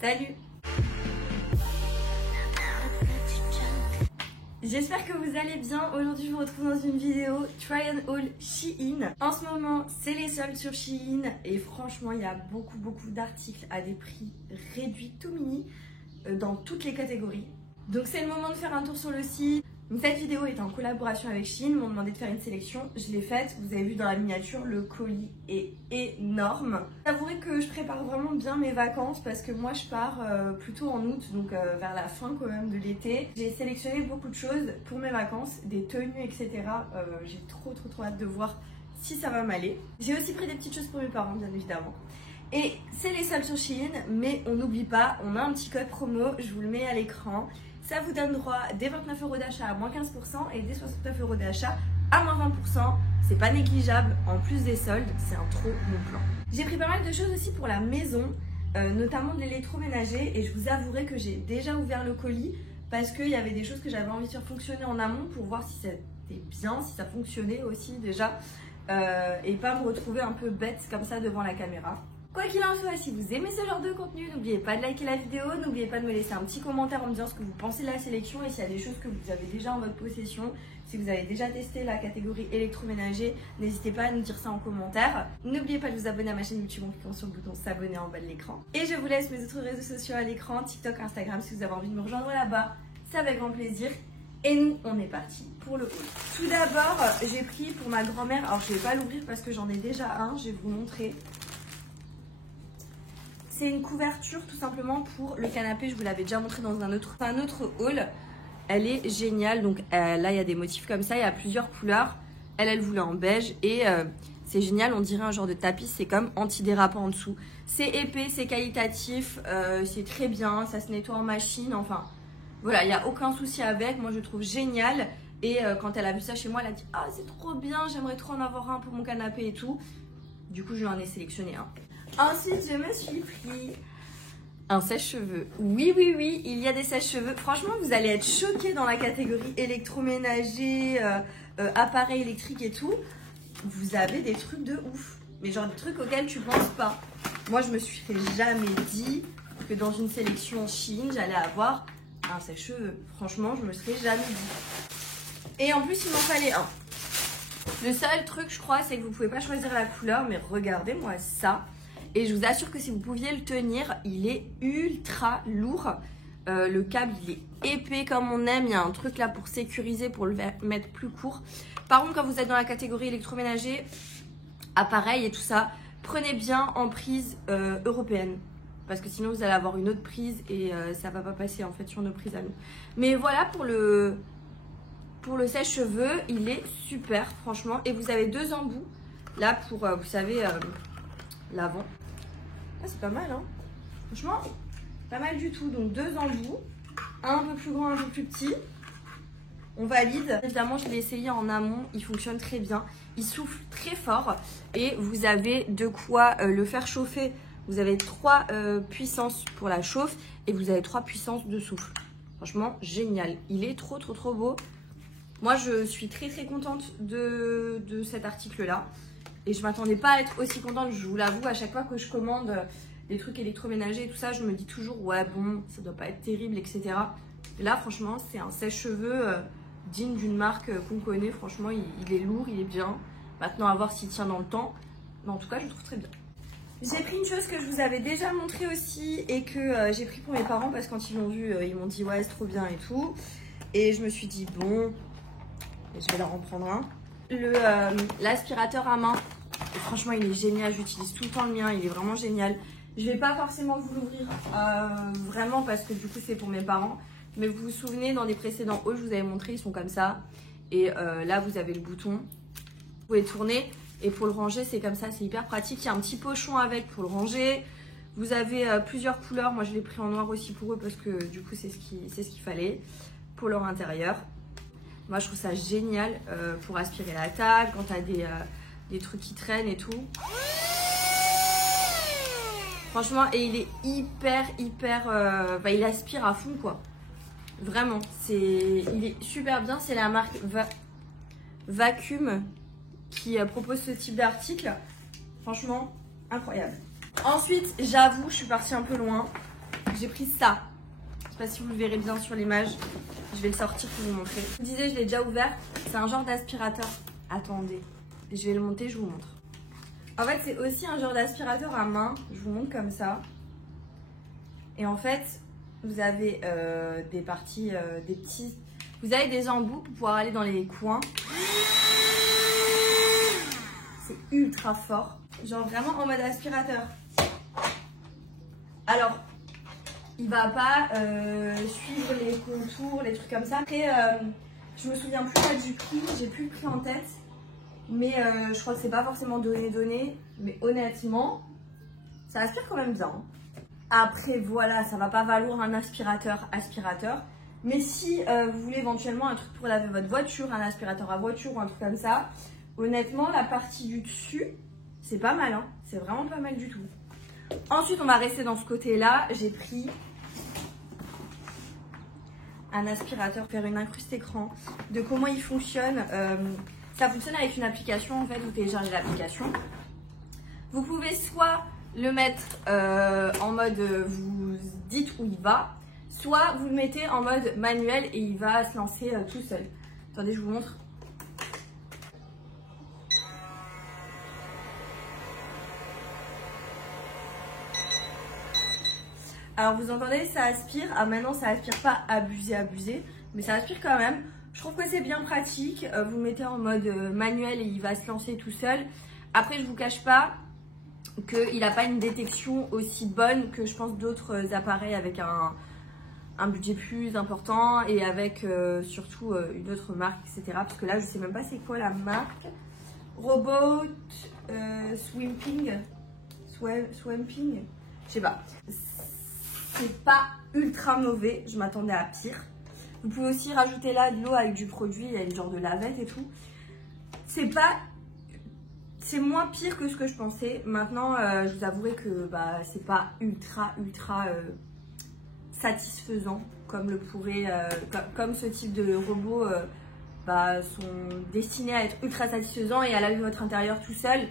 Salut! J'espère que vous allez bien. Aujourd'hui je vous retrouve dans une vidéo Try and Haul Shein. En ce moment c'est les soldes sur Shein et franchement il y a beaucoup d'articles à des prix réduits tout mini dans toutes les catégories. Donc c'est le moment de faire un tour sur le site. Donc, cette vidéo est en collaboration avec Shein, ils m'ont demandé de faire une sélection, je l'ai faite, vous avez vu dans la miniature, le colis est énorme. J'avouerai que je prépare vraiment bien mes vacances parce que moi je pars plutôt en août, donc vers la fin quand même de l'été. J'ai sélectionné beaucoup de choses pour mes vacances, des tenues etc. J'ai trop hâte de voir si ça va m'aller. J'ai aussi pris des petites choses pour mes parents bien évidemment. Et c'est les soldes sur Shein, mais on n'oublie pas, on a un petit code promo, je vous le mets à l'écran. Ça vous donne droit des 29 € d'achat à moins 15% et des 69 € d'achat à moins 20%. C'est pas négligeable, en plus des soldes, c'est un trop bon plan. J'ai pris pas mal de choses aussi pour la maison, notamment de l'électroménager, et je vous avouerai que j'ai déjà ouvert le colis parce qu'il y avait des choses que j'avais envie de faire fonctionner en amont pour voir si c'était bien, si ça fonctionnait aussi déjà, et pas me retrouver un peu bête comme ça devant la caméra. Quoi qu'il en soit, si vous aimez ce genre de contenu, n'oubliez pas de liker la vidéo, n'oubliez pas de me laisser un petit commentaire en me disant ce que vous pensez de la sélection et s'il y a des choses que vous avez déjà en votre possession. Si vous avez déjà testé la catégorie électroménager, n'hésitez pas à nous dire ça en commentaire. N'oubliez pas de vous abonner à ma chaîne YouTube en cliquant sur le bouton s'abonner en bas de l'écran. Et je vous laisse mes autres réseaux sociaux à l'écran, TikTok, Instagram, si vous avez envie de me rejoindre là-bas, c'est avec grand plaisir. Et nous, on est parti pour le haul. Tout d'abord, j'ai pris pour ma grand-mère, alors je ne vais pas l'ouvrir parce que j'en ai déjà un, je vais vous montrer. C'est une couverture tout simplement pour le canapé, je vous l'avais déjà montré dans un autre haul. Elle est géniale, donc là il y a des motifs comme ça, il y a plusieurs couleurs. Elle voulait en beige et c'est génial, on dirait un genre de tapis, c'est comme antidérapant en dessous. C'est épais, c'est qualitatif, c'est très bien, ça se nettoie en machine, enfin voilà, il n'y a aucun souci avec, moi je trouve génial. Et quand elle a vu ça chez moi, elle a dit « Ah c'est trop bien, j'aimerais trop en avoir un pour mon canapé et tout ». Du coup je lui en ai sélectionné un. Ensuite, je me suis pris un sèche-cheveux. Oui, il y a des sèche-cheveux. Franchement, vous allez être choqués dans la catégorie électroménager, appareil électrique et tout. Vous avez des trucs de ouf. Mais genre des trucs auxquels tu penses pas. Moi, je me suis jamais dit que dans une sélection Shein, j'allais avoir un sèche-cheveux. Franchement, je me serais jamais dit. Et en plus, il m'en fallait un. Le seul truc, je crois, c'est que vous pouvez pas choisir la couleur. Mais regardez-moi ça. Et je vous assure que si vous pouviez le tenir, il est ultra lourd. Le câble, il est épais comme on aime. Il y a un truc là pour sécuriser, pour le mettre plus court. Par contre, quand vous êtes dans la catégorie électroménager, appareil et tout ça, prenez bien en prise européenne. Parce que sinon, vous allez avoir une autre prise et ça va pas passer en fait sur nos prises à nous. Mais voilà pour le sèche-cheveux, il est super franchement. Et vous avez deux embouts là pour, vous savez, l'avant. Ah, c'est pas mal, hein. Franchement, pas mal du tout. Donc, deux embouts. Un peu plus grand, un peu plus petit. On valide. Évidemment, je l'ai essayé en amont. Il fonctionne très bien. Il souffle très fort. Et vous avez de quoi le faire chauffer. Vous avez 3 puissances pour la chauffe. Et vous avez 3 puissances de souffle. Franchement, génial. Il est trop beau. Moi, je suis très contente de cet article-là. Et je m'attendais pas à être aussi contente, je vous l'avoue, à chaque fois que je commande des trucs électroménagers et tout ça, je me dis toujours, ouais bon, ça doit pas être terrible, etc. Et là, franchement, c'est un sèche-cheveux digne d'une marque qu'on connaît. Franchement, il est lourd, il est bien. Maintenant, à voir s'il tient dans le temps. Mais en tout cas, je le trouve très bien. J'ai pris une chose que je vous avais déjà montré aussi et que j'ai pris pour mes parents parce que quand ils l'ont vu, ils m'ont dit, ouais, c'est trop bien et tout. Et je me suis dit, bon, je vais leur en prendre un. L'aspirateur à main, franchement il est génial, j'utilise tout le temps le mien, il est vraiment génial. Je vais pas forcément vous l'ouvrir vraiment parce que du coup c'est pour mes parents, mais vous vous souvenez dans les précédents hauls je vous avais montré, ils sont comme ça et là vous avez le bouton, vous pouvez tourner et pour le ranger c'est comme ça, c'est hyper pratique. Il y a un petit pochon avec pour le ranger, vous avez plusieurs couleurs, moi je l'ai pris en noir aussi pour eux parce que du coup c'est ce qu'il fallait pour leur intérieur. Moi, je trouve ça génial pour aspirer la table, quand tu as des trucs qui traînent et tout. Franchement, et il est hyper... il aspire à fond, quoi. Vraiment, il est super bien. C'est la marque Vacuum qui propose ce type d'article. Franchement, incroyable. Ensuite, j'avoue, je suis partie un peu loin. j'ai pris ça. Je sais pas si vous le verrez bien sur l'image. Je vais le sortir pour vous montrer. Je vous disais, je l'ai déjà ouvert. C'est un genre d'aspirateur. Attendez, je vais le monter, je vous montre. En fait, c'est aussi un genre d'aspirateur à main. Je vous montre comme ça. Et en fait, vous avez des parties, des petits... Vous avez des embouts pour pouvoir aller dans les coins. C'est ultra fort. Genre vraiment en mode aspirateur. Alors, il va pas suivre les contours, les trucs comme ça. Après, je me souviens plus là du prix. J'ai plus le prix en tête. Mais je crois que c'est pas forcément donné. Mais honnêtement, ça aspire quand même bien. Après, voilà, ça va pas valoir un aspirateur. Mais si vous voulez éventuellement un truc pour laver votre voiture, un aspirateur à voiture ou un truc comme ça, honnêtement, la partie du dessus, c'est pas mal. Hein. C'est vraiment pas mal du tout. Ensuite, on va rester dans ce côté-là. J'ai pris un aspirateur pour faire une incruste écran. De comment il fonctionne. Ça fonctionne avec une application, en fait. Vous téléchargez l'application. Vous pouvez soit le mettre en mode vous dites où il va, soit vous le mettez en mode manuel et il va se lancer tout seul. Attendez, je vous montre. Alors vous entendez, ça aspire. Ah maintenant ça aspire pas abusé, mais ça aspire quand même. Je trouve que c'est bien pratique. Vous le mettez en mode manuel et il va se lancer tout seul. Après je vous cache pas qu'il n'a pas une détection aussi bonne que je pense d'autres appareils avec un budget plus important et avec surtout une autre marque, etc. Parce que là, je sais même pas c'est quoi la marque. Robot Swamping. Je sais pas. C'est pas ultra mauvais, je m'attendais à pire. Vous pouvez aussi rajouter là de l'eau avec du produit, il y a une genre de lavette et tout. C'est moins pire que ce que je pensais. Maintenant, je vous avouerai que c'est pas ultra satisfaisant comme le pourrait, comme ce type de robots sont destinés à être ultra satisfaisants et à laver votre intérieur tout seul.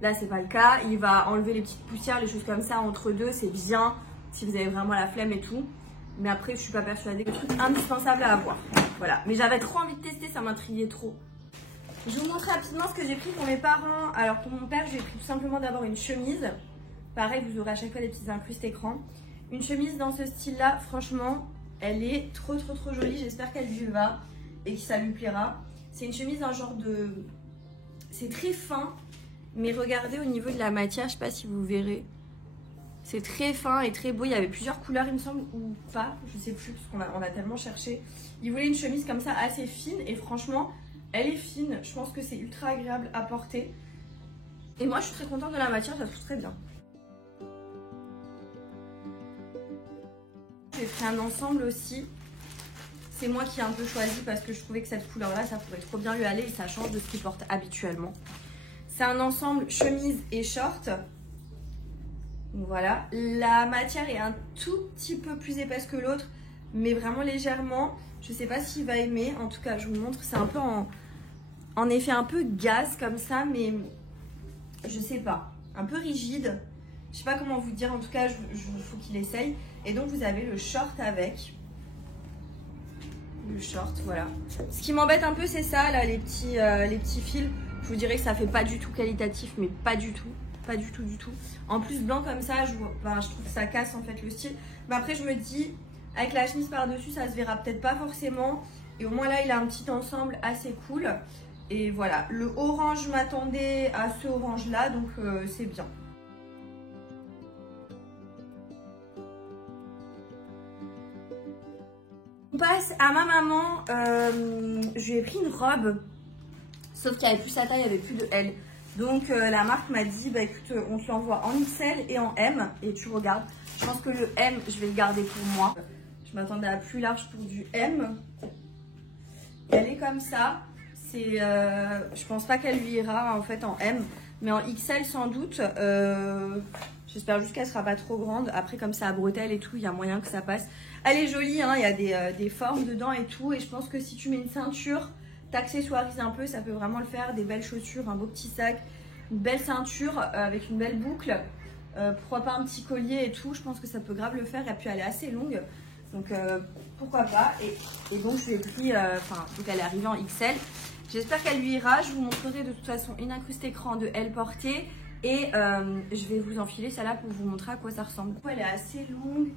Là, c'est pas le cas. Il va enlever les petites poussières, les choses comme ça entre deux, c'est bien si vous avez vraiment la flemme et tout. Mais après, je suis pas persuadée que c'est un truc indispensable à avoir. Voilà. Mais j'avais trop envie de tester, ça m'intriguait trop. Je vous montre rapidement ce que j'ai pris pour mes parents. Alors pour mon père, j'ai pris tout simplement d'abord une chemise. Pareil, vous aurez à chaque fois des petites incrustes écran. Une chemise dans ce style-là, franchement, elle est trop jolie. J'espère qu'elle lui va et que ça lui plaira. C'est une chemise d'un genre de... C'est très fin, mais regardez au niveau de la matière, je sais pas si vous verrez. C'est très fin et très beau. Il y avait plusieurs couleurs, il me semble, ou pas. Je sais plus, parce qu'on a tellement cherché. Il voulait une chemise comme ça, assez fine. Et franchement, elle est fine. Je pense que c'est ultra agréable à porter. Et moi, je suis très contente de la matière. Ça se trouve très bien. J'ai pris un ensemble aussi. C'est moi qui ai un peu choisi parce que je trouvais que cette couleur-là, ça pourrait trop bien lui aller. Et ça change de ce qu'il porte habituellement. C'est un ensemble chemise et short. Donc voilà, la matière est un tout petit peu plus épaisse que l'autre, mais vraiment légèrement. Je sais pas s'il va aimer, en tout cas je vous montre, c'est un peu en effet un peu gaz comme ça, mais je sais pas, un peu rigide. Je sais pas comment vous dire, en tout cas faut qu'il essaye. Et donc vous avez le short avec. Le short, voilà. Ce qui m'embête un peu c'est ça, là, les petits fils. Je vous dirais que ça fait pas du tout qualitatif, mais pas du tout. Pas du tout. En plus blanc comme ça, je trouve que ça casse en fait le style. Mais après je me dis, avec la chemise par-dessus, ça se verra peut-être pas forcément. Et au moins là, il a un petit ensemble assez cool. Et voilà, le orange, je m'attendais à ce orange là, donc c'est bien. On passe à ma maman. Je lui ai pris une robe, sauf qu'il n'y avait plus sa taille, il n'y avait plus de L. Donc la marque m'a dit, bah écoute, on te l'envoie en XL et en M et tu regardes. Je pense que le M, je vais le garder pour moi. Je m'attendais à plus large pour du M. Elle est comme ça. Je pense pas qu'elle lui ira en fait en M, mais en XL sans doute. J'espère juste qu'elle sera pas trop grande. Après comme ça à bretelles et tout, il y a moyen que ça passe. Elle est jolie, hein, il y a des formes dedans et tout. Et je pense que si tu mets une ceinture, t'accessoirises un peu, ça peut vraiment le faire. Des belles chaussures, un beau petit sac, une belle ceinture avec une belle boucle. Pourquoi pas un petit collier et tout, je pense que ça peut grave le faire. Et puis elle est assez longue, donc pourquoi pas. Et donc je lui ai pris, donc elle est arrivée en XL. J'espère qu'elle lui ira. Je vous montrerai de toute façon une incruste écran de elle portée. Et je vais vous enfiler celle-là pour vous montrer à quoi ça ressemble. Elle est assez longue,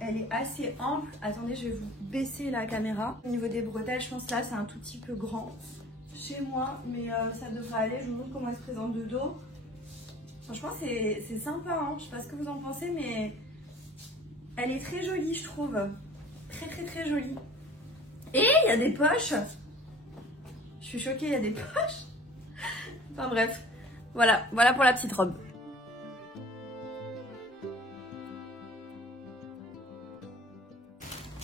elle est assez ample. Attendez, je vais vous baisser la caméra. Au niveau des bretelles, je pense que là c'est un tout petit peu grand chez moi, mais ça devrait aller. Je vous montre comment elle se présente de dos. Franchement, c'est sympa, hein. Je sais pas ce que vous en pensez, mais elle est très jolie, je trouve. Très jolie. Et il y a des poches. Je suis choquée, il y a des poches. Enfin bref, voilà pour la petite robe.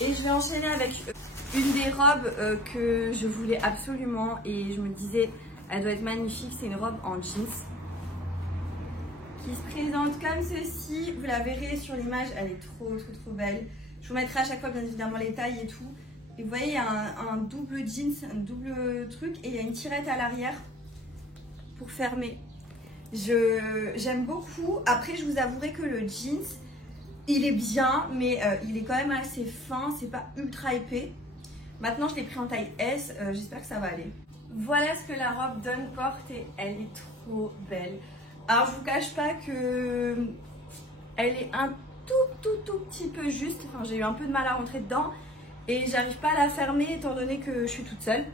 Et je vais enchaîner avec une des robes que je voulais absolument et je me disais, elle doit être magnifique. C'est une robe en jeans qui se présente comme ceci. Vous la verrez sur l'image, elle est trop belle. Je vous mettrai à chaque fois bien évidemment les tailles et tout. Et vous voyez, il y a un double jeans, un double truc et il y a une tirette à l'arrière pour fermer. J'aime beaucoup. Après, je vous avouerai que le jeans, il est bien, mais il est quand même assez fin. C'est pas ultra épais. Maintenant, je l'ai pris en taille S. J'espère que ça va aller. Voilà ce que la robe donne portée. Elle est trop belle. Alors, je vous cache pas que elle est un tout petit peu juste. Enfin, j'ai eu un peu de mal à rentrer dedans. Et j'arrive pas à la fermer étant donné que je suis toute seule.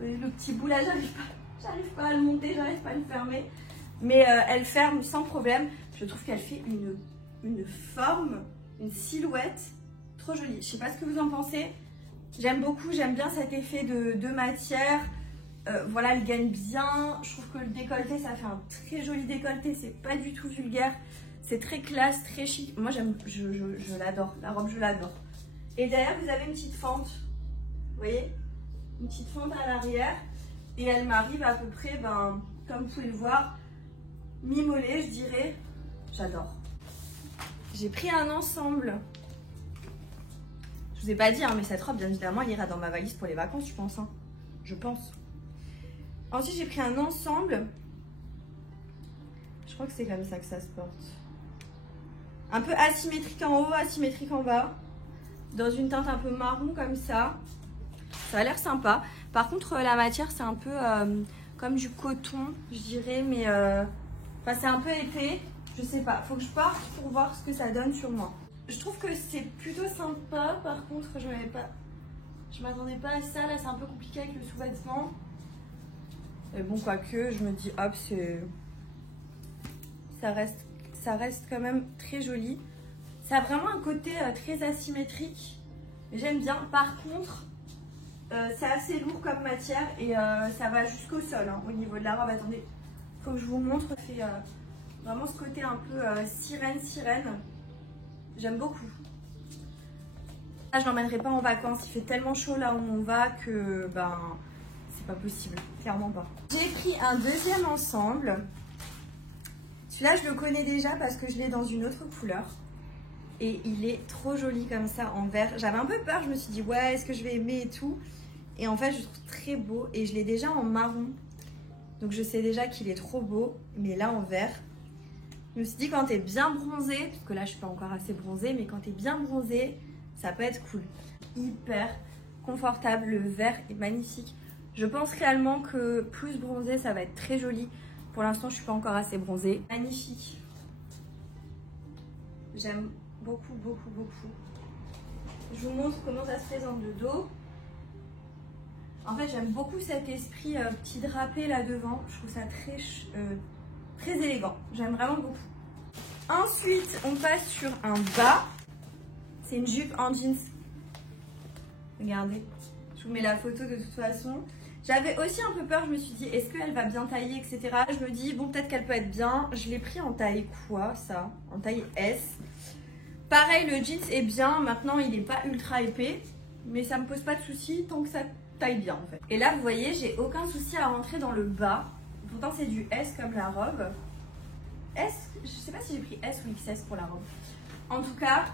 Le petit bout là, j'arrive pas à le monter, j'arrive pas à le fermer. Mais elle ferme sans problème. Je trouve qu'elle fait une forme, une silhouette trop jolie. Je sais pas ce que vous en pensez. J'aime beaucoup, j'aime bien cet effet de matière. Voilà, elle gagne bien. Je trouve que le décolleté, ça fait un très joli décolleté. C'est pas du tout vulgaire. C'est très classe, très chic. Moi, je l'adore. La robe, je l'adore. Et derrière, vous avez une petite fente. Vous voyez? Une petite fente à l'arrière. Et elle m'arrive à peu près, comme vous pouvez le voir, mi-mollet, je dirais. J'adore. J'ai pris un ensemble. Je vous ai pas dit, hein, mais cette robe, bien évidemment, elle ira dans ma valise pour les vacances, je pense. Hein. Je pense. Ensuite, j'ai pris un ensemble. Je crois que c'est comme ça que ça se porte. Un peu asymétrique en haut, asymétrique en bas. Dans une teinte un peu marron comme ça. Ça a l'air sympa. Par contre, la matière, c'est un peu comme du coton, je dirais. Mais c'est un peu épais. Je sais pas. Faut que je parte pour voir ce que ça donne sur moi. Je trouve que c'est plutôt sympa. Par contre, je m'attendais pas à ça. Là, c'est un peu compliqué avec le sous-vêtement. Mais bon, quoique, je me dis, hop, ça reste quand même très joli. Ça a vraiment un côté très asymétrique. J'aime bien. Par contre, c'est assez lourd comme matière et ça va jusqu'au sol hein, au niveau de la robe. Attendez, faut que je vous montre. Ça fait vraiment ce côté un peu sirène. J'aime beaucoup. Là, je l'emmènerai pas en vacances. Il fait tellement chaud là où on va que c'est pas possible. Clairement pas. J'ai pris un deuxième ensemble. Celui-là, je le connais déjà parce que je l'ai dans une autre couleur. Et il est trop joli comme ça en vert. J'avais un peu peur, je me suis dit ouais, est-ce que je vais aimer et tout. Et en fait, je le trouve très beau. Et je l'ai déjà en marron. Donc je sais déjà qu'il est trop beau. Mais là en vert, je me suis dit quand t'es bien bronzé, parce que là je suis pas encore assez bronzée, mais quand t'es bien bronzé, ça peut être cool. Hyper confortable, le vert est magnifique. Je pense réellement que plus bronzé, ça va être très joli. Pour l'instant, je suis pas encore assez bronzée. Magnifique. J'aime beaucoup. Je vous montre comment ça se présente de dos. En fait, j'aime beaucoup cet esprit petit drapé là devant. Je trouve ça très élégant. J'aime vraiment beaucoup. Ensuite, on passe sur un bas. C'est une jupe en jeans. Regardez. Je vous mets la photo de toute façon. J'avais aussi un peu peur. Je me suis dit, est-ce qu'elle va bien tailler, etc. Je me dis, bon, peut-être qu'elle peut être bien. Je l'ai pris en taille quoi, ça? En taille S. Pareil, le jeans est bien. Maintenant, il n'est pas ultra épais. Mais ça me pose pas de soucis tant que ça taille bien, en fait. Et là, vous voyez, j'ai aucun souci à rentrer dans le bas. Pourtant, c'est du S comme la robe. S, je sais pas si j'ai pris S ou XS pour la robe. En tout cas,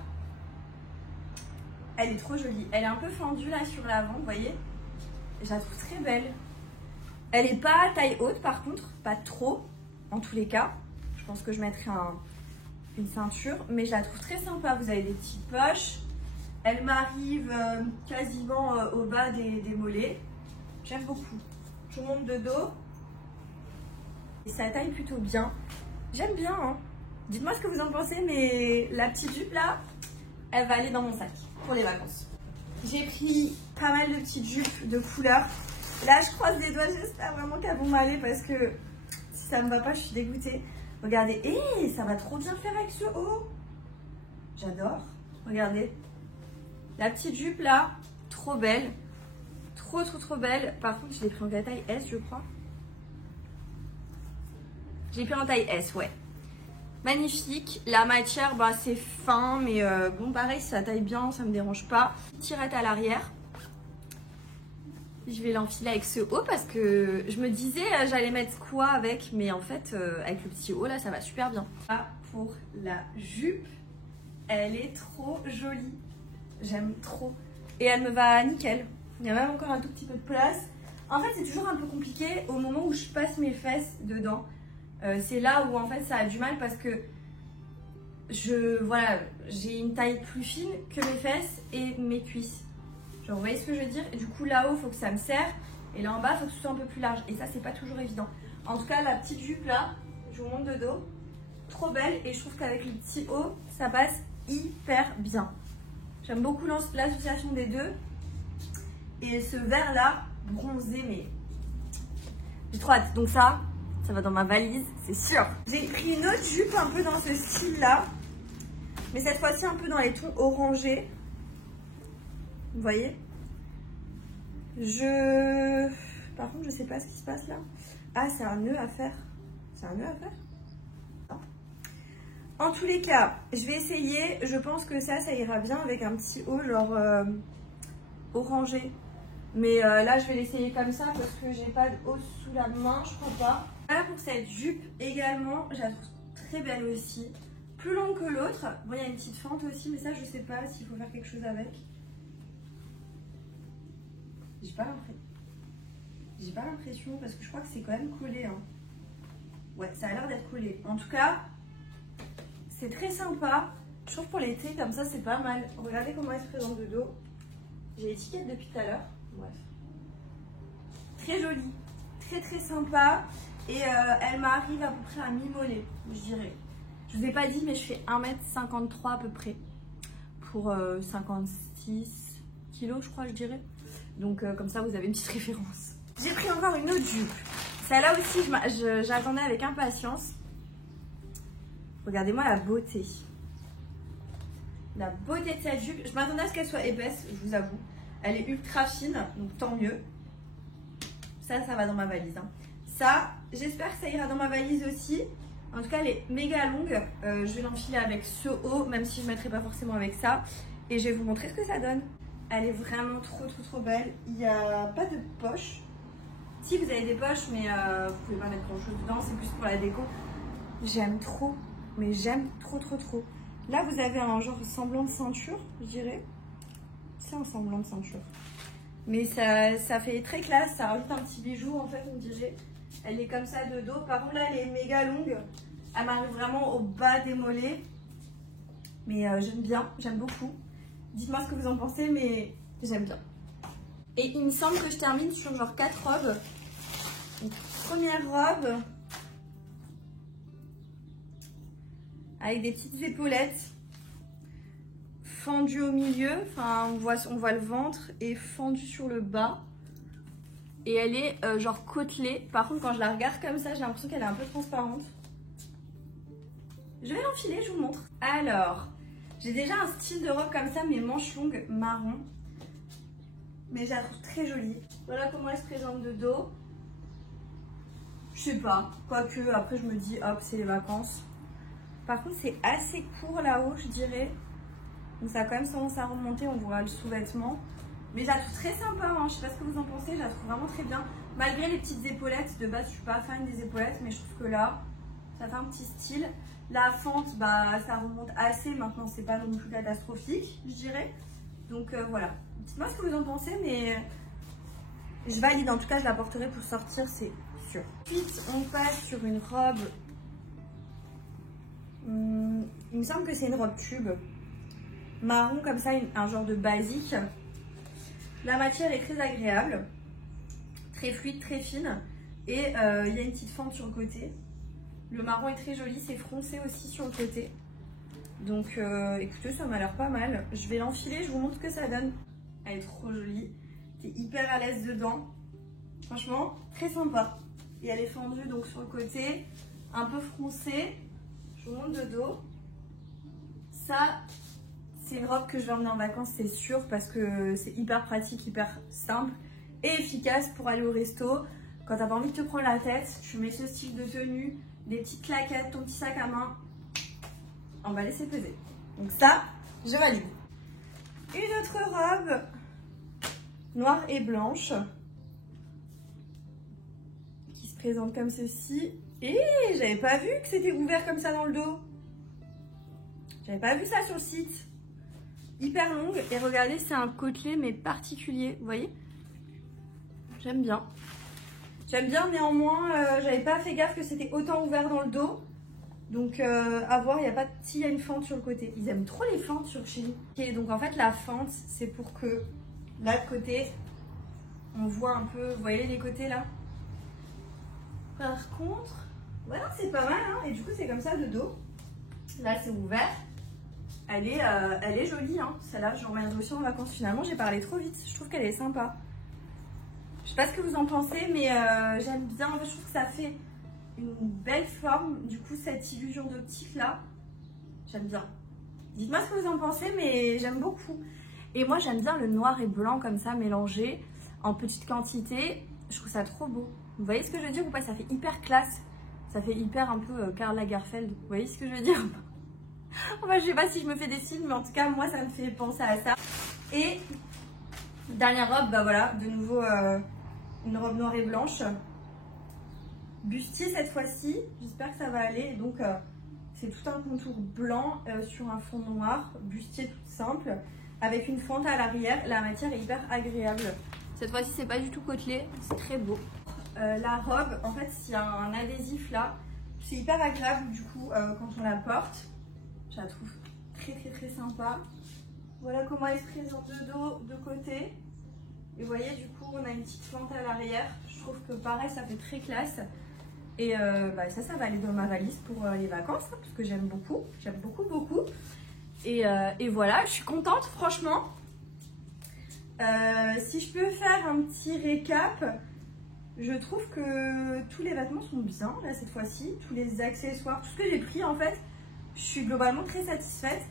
elle est trop jolie. Elle est un peu fendue là sur l'avant, vous voyez. Je la trouve très belle. Elle n'est pas taille haute par contre, pas trop en tous les cas. Je pense que je mettrai une ceinture, mais je la trouve très sympa. Vous avez des petites poches. Elle m'arrive quasiment au bas des mollets. J'aime beaucoup. Je vous montre de dos. Et ça taille plutôt bien. J'aime bien, hein. Dites-moi ce que vous en pensez, mais la petite jupe là, elle va aller dans mon sac pour les vacances. J'ai pris pas mal de petites jupes de couleurs. Là, je croise les doigts, j'espère vraiment qu'elles vont m'aller parce que si ça me va pas, je suis dégoûtée. Regardez, et ça va trop bien faire avec ce haut. J'adore. Regardez. La petite jupe là, trop belle. Trop belle. Par contre, je l'ai pris en taille S, je crois. J'ai pris en taille S, ouais. Magnifique. La matière, bah, c'est fin, mais bon, pareil, ça taille bien, ça me dérange pas. Tirette à l'arrière. Je vais l'enfiler avec ce haut parce que je me disais, j'allais mettre quoi avec, mais en fait, avec le petit haut, là, ça va super bien. Ah, pour la jupe, elle est trop jolie. J'aime trop. Et elle me va nickel. Il y a même encore un tout petit peu de place. En fait, c'est toujours un peu compliqué au moment où je passe mes fesses dedans. C'est là où en fait ça a du mal parce que voilà, j'ai une taille plus fine que mes fesses et mes cuisses. Genre, vous voyez ce que je veux dire? Et du coup là-haut, il faut que ça me serre. Et là en bas, il faut que ce soit un peu plus large. Et ça, c'est pas toujours évident. En tout cas, la petite jupe là, je vous montre de dos. Trop belle. Et je trouve qu'avec le petit haut, ça passe hyper bien. J'aime beaucoup l'association des deux. Et ce vert là, bronzé, mais j'ai trop hâte. Donc ça va dans ma valise, c'est sûr. J'ai pris une autre jupe un peu dans ce style là. Mais cette fois-ci un peu dans les tons orangés. Vous voyez? Par contre, je sais pas ce qui se passe là. Ah, c'est un nœud à faire. C'est un nœud à faire? Non. En tous les cas, je vais essayer. Je pense que ça ira bien avec un petit haut genre orangé. Mais là, je vais l'essayer comme ça parce que j'ai pas de haut sous la main, je crois pas. Voilà pour cette jupe également. Je la trouve très belle aussi. Plus longue que l'autre. Bon, il y a une petite fente aussi, mais ça, je sais pas s'il faut faire quelque chose avec. J'ai pas l'impression parce que je crois que c'est quand même collé. Hein. Ouais, ça a l'air d'être collé. En tout cas, c'est très sympa. Je trouve pour l'été, comme ça, c'est pas mal. Regardez comment elle se présente de dos. J'ai l'étiquette depuis tout à l'heure. Bref. Très jolie. Très sympa. Et elle m'arrive à peu près à mi-mollet, je dirais. Je vous ai pas dit, mais je fais 1m53 à peu près. Pour 56 kilos, je crois, je dirais. Donc comme ça, vous avez une petite référence. J'ai pris encore une autre jupe. Celle-là aussi, j'attendais avec impatience. Regardez-moi la beauté. La beauté de cette jupe. Je m'attendais à ce qu'elle soit épaisse, je vous avoue. Elle est ultra fine, donc tant mieux. Ça va dans ma valise. Hein. Ça, j'espère que ça ira dans ma valise aussi. En tout cas, elle est méga longue. Je vais l'enfiler avec ce haut, même si je ne mettrai pas forcément avec ça. Et je vais vous montrer ce que ça donne. Elle est vraiment trop belle. Il n'y a pas de poche. Si, vous avez des poches, mais vous pouvez pas mettre grand chose dedans. C'est plus pour la déco. J'aime trop. Mais j'aime trop. Là, vous avez un genre semblant de ceinture, je dirais. C'est un semblant de ceinture. Mais ça fait très classe. Ça rajoute un petit bijou, en fait, on dirait. Elle est comme ça de dos. Par contre, là, elle est méga longue. Elle m'arrive vraiment au bas des mollets. Mais j'aime bien. J'aime beaucoup. Dites-moi ce que vous en pensez, mais j'aime bien. Et il me semble que je termine sur genre 4 robes. Donc, première robe. Avec des petites épaulettes. Fendues au milieu. Enfin, on voit le ventre. Et fendue sur le bas. Et elle est genre côtelée. Par contre, quand je la regarde comme ça, j'ai l'impression qu'elle est un peu transparente. Je vais l'enfiler, je vous montre. Alors, j'ai déjà un style de robe comme ça, mais manches longues marron. Mais je la trouve très jolie. Voilà comment elle se présente de dos. Je sais pas. Quoique, après je me dis, hop, c'est les vacances. Par contre, c'est assez court là-haut, je dirais. Donc ça a quand même tendance à remonter, on voit le sous-vêtement. Mais je la trouve très sympa, hein. Je sais pas ce que vous en pensez, je la trouve vraiment très bien. Malgré les petites épaulettes, de base je suis pas fan des épaulettes, mais je trouve que là, ça fait un petit style. La fente, bah ça remonte assez, maintenant c'est pas non plus catastrophique, je dirais. Donc voilà, dites-moi ce que vous en pensez, mais je valide, en tout cas je la porterai pour sortir, c'est sûr. Ensuite, on passe sur une robe Il me semble que c'est une robe tube. Marron comme ça, un genre de basique. La matière est très agréable. Très fluide, très fine. Et il y a une petite fente sur le côté. Le marron est très joli, c'est froncé aussi sur le côté. Donc écoutez, ça m'a l'air pas mal. Je vais l'enfiler, je vous montre ce que ça donne. Elle est trop jolie. T'es hyper à l'aise dedans. Franchement, très sympa. Et elle est fendue donc sur le côté, un peu froncée. Je vous montre de dos. Ça, c'est une robe que je vais emmener en vacances, c'est sûr, parce que c'est hyper pratique, hyper simple et efficace pour aller au resto. Quand t'as pas envie de te prendre la tête, tu mets ce style de tenue, des petites claquettes, ton petit sac à main. On va laisser peser. Donc ça, je valide. Une autre robe noire et blanche qui se présente comme ceci. Et j'avais pas vu que c'était ouvert comme ça dans le dos. J'avais pas vu ça sur le site. Hyper longue. Et regardez, c'est un côtelet mais particulier. Vous voyez? J'aime bien. J'aime bien, néanmoins, j'avais pas fait gaffe que c'était autant ouvert dans le dos. Donc à voir, il n'y a pas de... S'il y a une fente sur le côté. Ils aiment trop les fentes sur chez nous. Ok, donc en fait la fente, c'est pour que là de côté, on voit un peu, vous voyez les côtés là? Par contre, voilà, c'est pas mal, hein. Et du coup c'est comme ça de dos. Là c'est ouvert. Elle est jolie, hein. Celle-là, je l'emmènerai aussi en vacances. Finalement, j'ai parlé trop vite. Je trouve qu'elle est sympa. Je sais pas ce que vous en pensez, mais j'aime bien. En fait, je trouve que ça fait une belle forme. Du coup, cette illusion d'optique là, j'aime bien. Dites-moi ce que vous en pensez, mais j'aime beaucoup. Et moi, j'aime bien le noir et blanc comme ça, mélangé en petite quantité. Je trouve ça trop beau. Vous voyez ce que je veux dire ou pas? Ça fait hyper classe. Ça fait hyper un peu Karl Lagerfeld. Vous voyez ce que je veux dire? Enfin, je sais pas si je me fais des signes, mais en tout cas, moi, ça me fait penser à ça. Et dernière robe, bah voilà, de nouveau une robe noire et blanche. Bustier cette fois-ci, j'espère que ça va aller. Donc, c'est tout un contour blanc sur un fond noir. Bustier tout simple, avec une fente à l'arrière. La matière est hyper agréable. Cette fois-ci, c'est pas du tout côtelé, c'est très beau. La robe, en fait, il y a un adhésif là. C'est hyper agréable du coup quand on la porte. Je la trouve très sympa. Voilà comment elle se présente de dos, de côté. Et vous voyez, du coup, on a une petite fente à l'arrière. Je trouve que pareil, ça fait très classe. Et bah, ça va aller dans ma valise pour les vacances, hein, parce que j'aime beaucoup. J'aime beaucoup. Et voilà, je suis contente, franchement. Si je peux faire un petit récap, je trouve que tous les vêtements sont bien, là, cette fois-ci. Tous les accessoires, tout ce que j'ai pris, en fait, je suis globalement très satisfaite.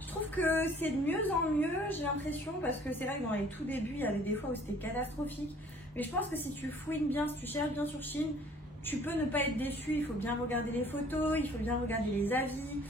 Je trouve que c'est de mieux en mieux, j'ai l'impression, parce que c'est vrai que dans les tout débuts, il y avait des fois où c'était catastrophique. Mais je pense que si tu fouines bien, si tu cherches bien sur Shein, tu peux ne pas être déçu. Il faut bien regarder les photos, il faut bien regarder les avis,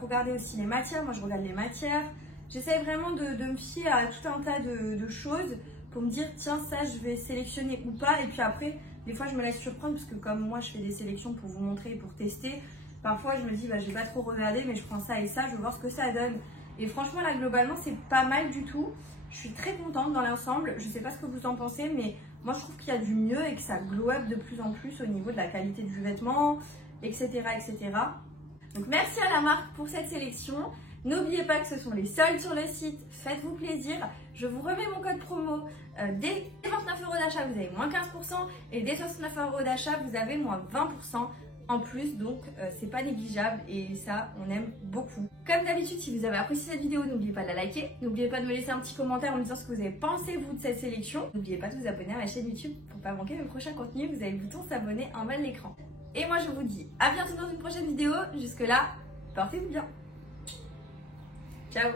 regarder aussi les matières. Moi, je regarde les matières. J'essaie vraiment de me fier à tout un tas de choses pour me dire, tiens, ça, je vais sélectionner ou pas. Et puis après, des fois, je me laisse surprendre parce que comme moi, je fais des sélections pour vous montrer, pour tester. Parfois, je me dis, bah, je vais pas trop regarder, mais je prends ça et ça, je veux voir ce que ça donne. Et franchement, là, globalement, c'est pas mal du tout. Je suis très contente dans l'ensemble. Je sais pas ce que vous en pensez, mais moi, je trouve qu'il y a du mieux et que ça glow up de plus en plus au niveau de la qualité du vêtement, etc., etc. Donc, merci à la marque pour cette sélection. N'oubliez pas que ce sont les soldes sur le site. Faites-vous plaisir. Je vous remets mon code promo. Dès 29 € d'achat, vous avez moins 15%. Et dès 69 € d'achat, vous avez moins 20%. En plus, donc c'est pas négligeable et ça on aime beaucoup. Comme d'habitude, si vous avez apprécié cette vidéo, n'oubliez pas de la liker, n'oubliez pas de me laisser un petit commentaire en me disant ce que vous avez pensé vous de cette sélection. N'oubliez pas de vous abonner à ma chaîne YouTube pour pas manquer mes prochains contenus, vous avez le bouton s'abonner en bas de l'écran. Et moi je vous dis à bientôt dans une prochaine vidéo, jusque là, portez-vous bien. Ciao.